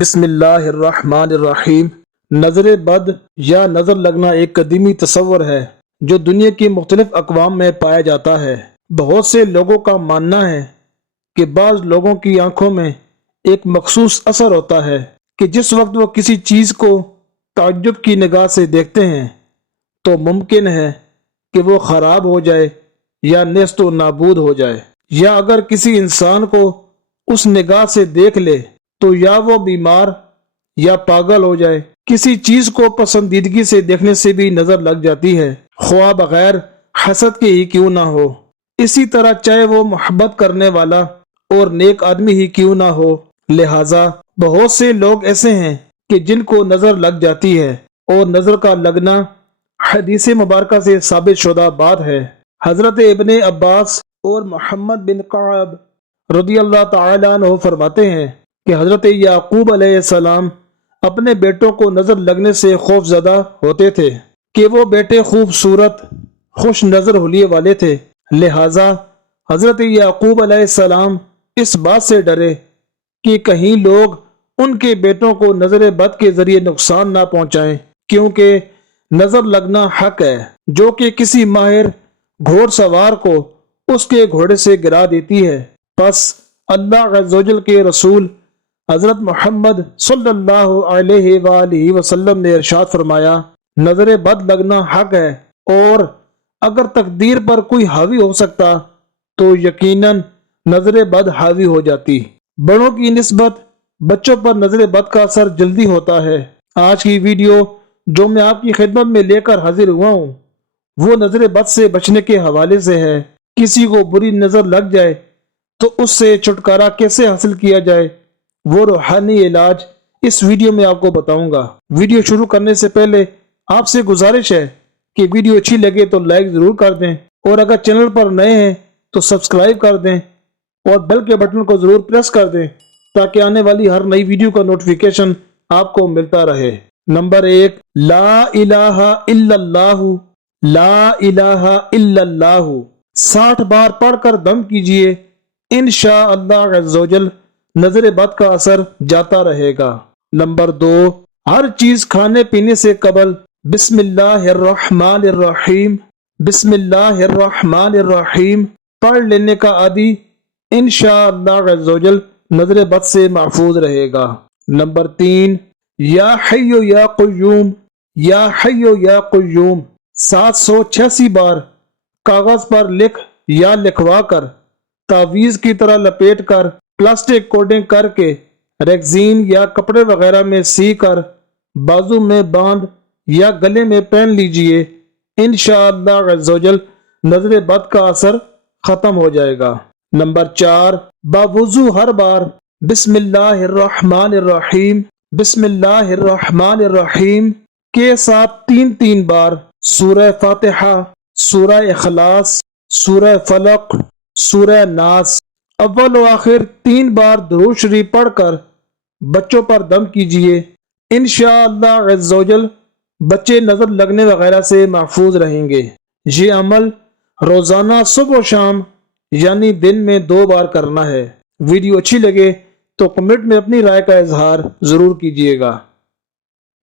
بسم اللہ الرحمن الرحیم۔ نظر بد یا نظر لگنا ایک قدیمی تصور ہے جو دنیا کی مختلف اقوام میں پایا جاتا ہے۔ بہت سے لوگوں کا ماننا ہے کہ بعض لوگوں کی آنکھوں میں ایک مخصوص اثر ہوتا ہے کہ جس وقت وہ کسی چیز کو تعجب کی نگاہ سے دیکھتے ہیں تو ممکن ہے کہ وہ خراب ہو جائے یا نیست و نابود ہو جائے، یا اگر کسی انسان کو اس نگاہ سے دیکھ لے تو یا وہ بیمار یا پاگل ہو جائے۔ کسی چیز کو پسندیدگی سے دیکھنے سے بھی نظر لگ جاتی ہے، خواہ بغیر حسد کے ہی کیوں نہ ہو۔ اسی طرح چاہے وہ محبت کرنے والا اور نیک آدمی ہی کیوں نہ ہو۔ لہٰذا بہت سے لوگ ایسے ہیں کہ جن کو نظر لگ جاتی ہے، اور نظر کا لگنا حدیث مبارکہ سے ثابت شدہ بات ہے۔ حضرت ابن عباس اور محمد بن قعب رضی اللہ تعالیٰ عنہ فرماتے ہیں کہ حضرت یعقوب علیہ السلام اپنے بیٹوں کو نظر لگنے سے خوف زدہ ہوتے تھے کہ وہ بیٹے خوبصورت خوش نظر حلیے والے تھے، لہٰذا حضرت یعقوب علیہ السلام اس بات سے ڈرے کہ کہیں لوگ ان کے بیٹوں کو نظر بد کے ذریعے نقصان نہ پہنچائیں، کیونکہ نظر لگنا حق ہے جو کہ کسی ماہر گھوڑ سوار کو اس کے گھوڑے سے گرا دیتی ہے۔ پس اللہ عز و جل کے رسول حضرت محمد صلی اللہ علیہ وآلہ وسلم نے ارشاد فرمایا، نظر بد لگنا حق ہے، اور اگر تقدیر پر کوئی حاوی ہو سکتا تو یقیناً نظر بد حاوی ہو جاتی۔ بڑوں کی نسبت بچوں پر نظر بد کا اثر جلدی ہوتا ہے۔ آج کی ویڈیو جو میں آپ کی خدمت میں لے کر حاضر ہوا ہوں وہ نظر بد سے بچنے کے حوالے سے ہے۔ کسی کو بری نظر لگ جائے تو اس سے چھٹکارا کیسے حاصل کیا جائے، وہ روحانی علاج اس ویڈیو میں آپ کو بتاؤں گا۔ ویڈیو شروع کرنے سے پہلے آپ سے گزارش ہے کہ ویڈیو اچھی لگے تو لائک ضرور کر دیں، اور اگر چینل پر نئے ہیں تو سبسکرائب کر دیں اور بیل کے بٹن کو ضرور پریس کر دیں تاکہ آنے والی ہر نئی ویڈیو کا نوٹیفیکیشن آپ کو ملتا رہے۔ نمبر 1، لا الہ الا اللہ، لا الہ الا اللہ 60 بار پڑھ کر دم کیجئے، انشاءاللہ عز و جل نظر بد کا اثر جاتا رہے گا۔ نمبر 2، ہر چیز کھانے پینے سے قبل بسم اللہ الرحمن الرحیم، بسم اللہ الرحمن الرحیم پڑھ لینے کا عادی انشاءاللہ عز و جل نظر بد سے محفوظ رہے گا۔ نمبر 3، یا حی یا قیوم، یا حی یا قیوم 786 بار کاغذ پر لکھ یا لکھوا کر تعویذ کی طرح لپیٹ کر پلاسٹک کوٹنگ کر کے ریگزین یا کپڑے وغیرہ میں سی کر بازو میں باندھ یا گلے میں پہن لیجئے، انشاءاللہ عز و جل نظر بد کا اثر ختم ہو جائے گا۔ نمبر 4، باوضو ہر بار بسم اللہ الرحمن الرحیم، بسم اللہ الرحمن الرحیم کے ساتھ 3 بار سورہ فاتحہ، سورہ اخلاص، سورہ فلق، سورہ ناس، اول و آخر 3 بار درود شریف پڑھ کر بچوں پر دم کیجئے، انشاءاللہ عز و جل بچے نظر لگنے وغیرہ سے محفوظ رہیں گے۔ یہ عمل روزانہ صبح و شام یعنی دن میں 2 بار کرنا ہے۔ ویڈیو اچھی لگے تو کمنٹ میں اپنی رائے کا اظہار ضرور کیجئے گا۔